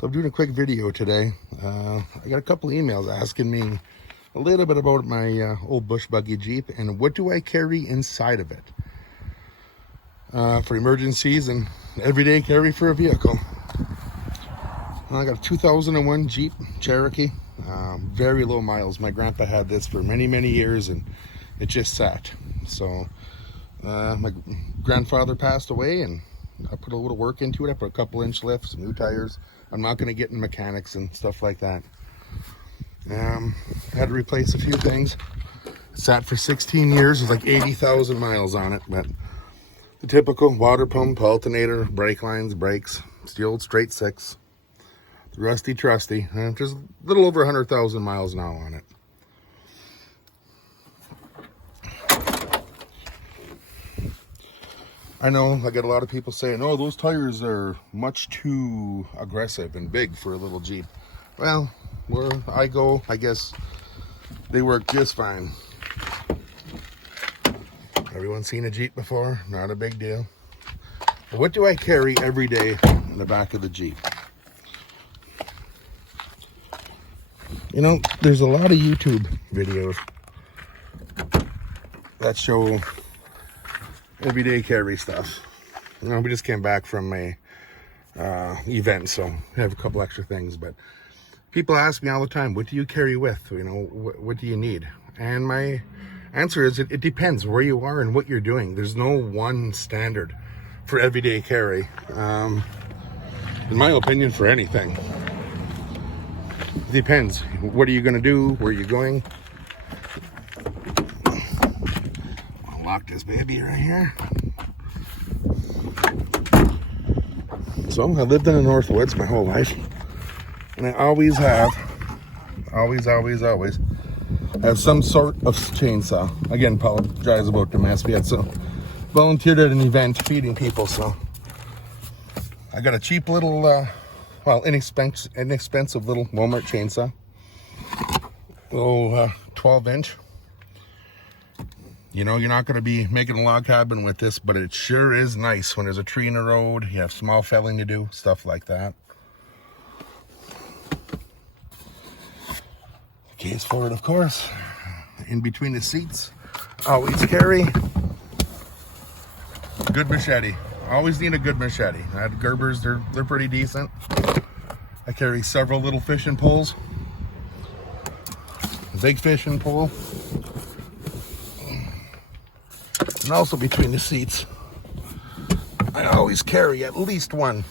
So I'm doing a quick video today. I got a couple emails asking me a little bit about my old bush buggy Jeep and what do I carry inside of it for emergencies and everyday carry for a vehicle. I got a 2001 Jeep Cherokee, very low miles. My grandpa had this for many years and it just sat. So my grandfather passed away and I put a little work into it. I put a couple inch lifts, new tires. I'm not going to get in mechanics and stuff like that. I had to replace a few things. It sat for 16 years. There's like 80,000 miles on it. But the typical water pump, alternator, brake lines, brakes. It's the old straight six. The rusty trusty. And just a little over 100,000 miles now on it. I know I get a lot of people saying, oh, those tires are much too aggressive and big for a little Jeep. Well, where I go, I guess they work just fine. Everyone's seen a Jeep before, not a big deal. But what do I carry every day in the back of the Jeep? You know, there's a lot of YouTube videos that show everyday carry stuff. You know, we just came back from a event, so we have a couple extra things. But people ask me all the time, what do you carry with? You know, what do you need? And my answer is it depends where you are and what you're doing. There's no one standard for everyday carry. In my opinion, for anything. It depends. What are you going to do? Where are you going? Lock this baby right here. So I lived in the North Woods my whole life, and I always have some sort of chainsaw. Again, apologize about the mess. We had some volunteered at an event feeding people, so I got a cheap little inexpensive little Walmart chainsaw, little 12-inch. You know, you're not going to be making a log cabin with this, but it sure is nice when there's a tree in the road, you have small felling to do, stuff like that. Case for it, of course. In between the seats, always carry a good machete. Always need a good machete. I had Gerbers, they're pretty decent. I carry several little fishing poles. A big fishing pole. And also between the seats, I always carry at least one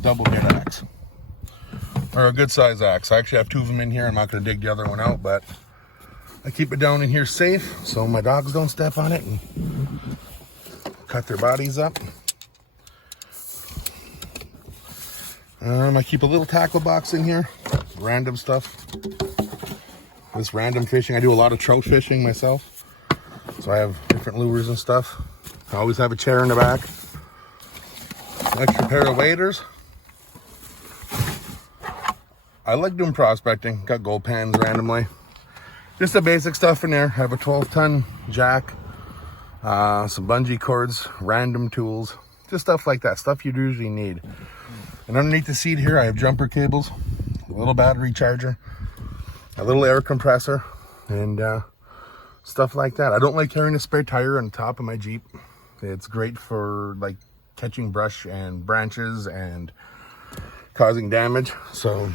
double head axe. Or a good size axe. I actually have two of them in here. I'm not going to dig the other one out, but I keep it down in here safe so my dogs don't step on it and cut their bodies up. I keep a little tackle box in here. Random stuff. This random fishing. I do a lot of trout fishing myself. So I have different lures and stuff. I always have a chair in the back. Extra pair of waders. I like doing prospecting. Got gold pans randomly. Just the basic stuff in there. I have a 12-ton jack. Some bungee cords. Random tools. Just stuff like that. Stuff you'd usually need. And underneath the seat here, I have jumper cables. A little battery charger. A little air compressor. And stuff like that. I don't like carrying a spare tire on the top of my Jeep. It's great for like catching brush and branches and causing damage. So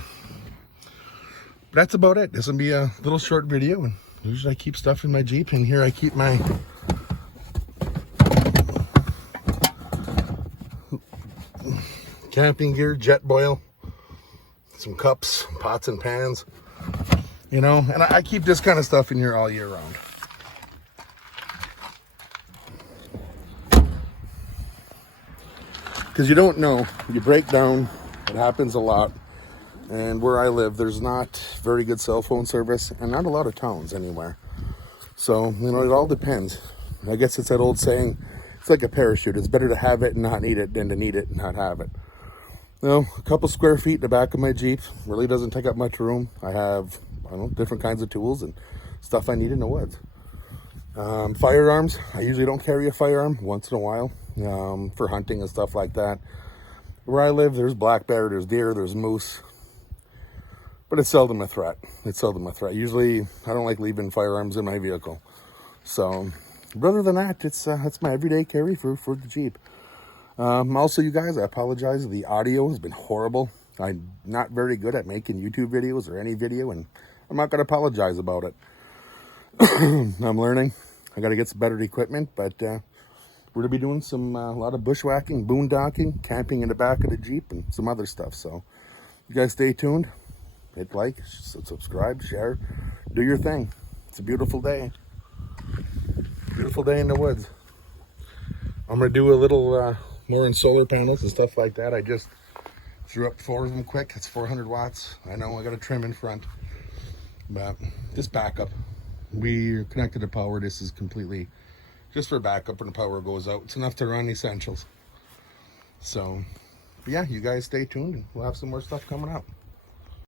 that's about it. This will be a little short video. And usually I keep stuff in my Jeep, and here I keep my camping gear, jet boil, some cups, pots and pans, you know, and I keep this kind of stuff in here all year round. Because you don't know, you break down, it happens a lot. And where I live, there's not very good cell phone service and not a lot of towns anywhere. So, you know, it all depends. I guess it's that old saying, it's like a parachute. It's better to have it and not need it than to need it and not have it. You know, a couple square feet in the back of my Jeep really doesn't take up much room. I have, I don't know, different kinds of tools and stuff I need in the woods. Firearms, I usually don't carry a firearm once in a while for hunting and stuff like that. Where I live, there's black bear, there's deer, there's moose. But it's seldom a threat. It's seldom a threat. Usually, I don't like leaving firearms in my vehicle. So, but other than that, it's my everyday carry for the Jeep. Also, you guys, I apologize. The audio has been horrible. I'm not very good at making YouTube videos or any video, and I'm not going to apologize about it. I'm learning. I got to get some better equipment, but we're going to be doing a lot of bushwhacking, boondocking, camping in the back of the Jeep, and some other stuff. So, you guys stay tuned. Hit like, subscribe, share, do your thing. It's a beautiful day. Beautiful day in the woods. I'm going to do a little more in solar panels and stuff like that. I just threw up 4 of them quick. It's 400 watts. I know I got a trim in front, but just backup. We're connected to power. This is completely just for backup when the power goes out. It's enough to run essentials. So, yeah, you guys stay tuned and we'll have some more stuff coming out.